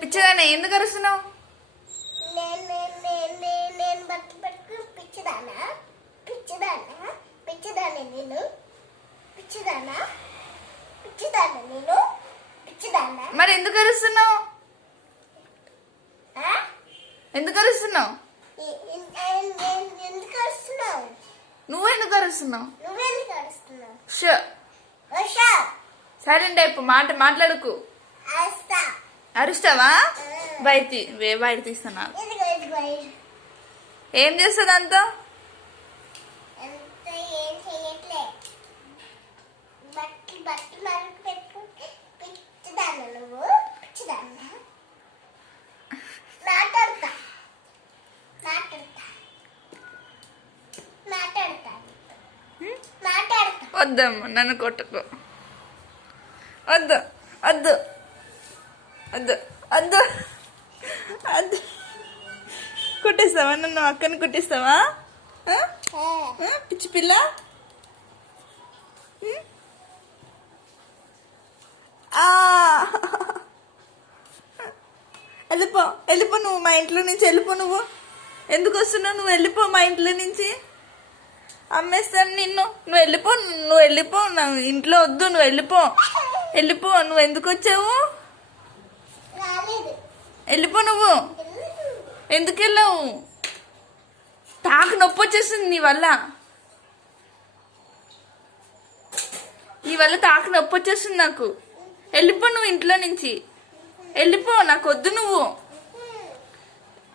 పిచ్చిదాన్ని ఎందుకు అరుస్తున్నావు? నేను బట్టలు పెట్టుకు పిచ్చిదానా పిచ్చిదానా పిచ్చిదాన్ని నేను పిచ్చిదానా పిచ్చిదానా నేను పిచ్చిదానా. మరి ఎందుకు అరుస్తున్నావు? ఎందుకు అరుస్తున్నావు? ఎందుకు వస్తున్నావు? నువ్వెందుకు అరుస్తున్నావు? నువ్వెందుకు వస్తున్నావు? సరేండి ఇప్పుడు మాట్లాడుకు. అరుస్తావా? బయట తీస్తున్నా. ఏం చేస్తుంది అంతా? వద్దమ్మ నన్ను కొట్టుకో. వద్దు వద్దు వద్దు వద్దు వద్దు. కుట్టిస్తావా నన్ను? అక్కని కుట్టిస్తావా? పిచ్చి పిల్ల. వెళ్ళిపో నువ్వు మా ఇంట్లో నుంచి. వెళ్ళిపో. నువ్వు ఎందుకు వస్తున్నావు? నువ్వు వెళ్ళిపో మా ఇంట్లో నుంచి. అమ్మేస్తాను నిన్ను. నువ్వు వెళ్ళిపో నా ఇంట్లో వద్దు. నువ్వు వెళ్ళిపో. నువ్వు ఎందుకు వచ్చావు? వెళ్ళిపో. నువ్వు ఎందుకు వెళ్ళావు? తాకు నొప్పి వచ్చేసింది నీ వల్ల తాకు నొప్పి వచ్చేసింది నాకు. వెళ్ళిపో నువ్వు ఇంట్లో నుంచి. వెళ్ళిపో. నాకు వద్దు నువ్వు.